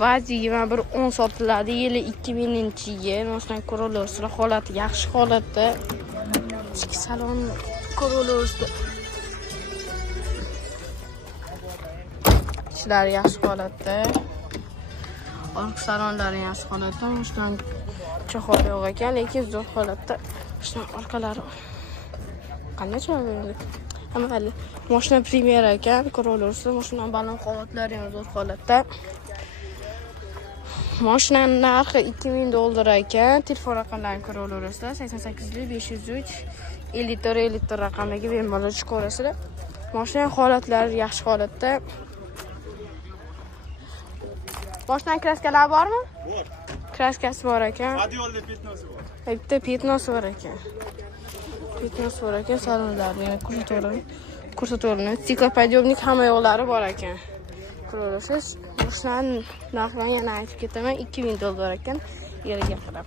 Vazi 2110 sotiladi. Yili 2000-yil. Mashina Corolla holati yaxshi holatda. Ichki salon Corolla ishlari yaxshi holatda. Orqa salonlari yaxshi holatda. Mashina chahor yo'q ekan, lekin zo'r holatda. Mashina orqalari qanday javob beradi? Hamma mashina Premier ekan, Corolla mashina balon qavatlari ham zo'r holatda. Mashinaning narxi $2000 ekan. Telefon raqamlarini ko'rib olasizlar. 88 503 54 raqamiga bemalol chiqaverasizlar. Mashinaning holatlari yaxshi holatda. Mashinaning kraskalari bormi? Bor. Kraskasi bor ekan. Radiolda petnosi bor. Bitta petnosi bor ekan. Petnosi bor ekan, salonlarni ko'rsatuvlarni, stiklopodiyomnik hamma yo'llari bor ekan. Ko'rasiz, mashinaning narxini yana aytib ketaman, $2000 ekan, yeriga qarab.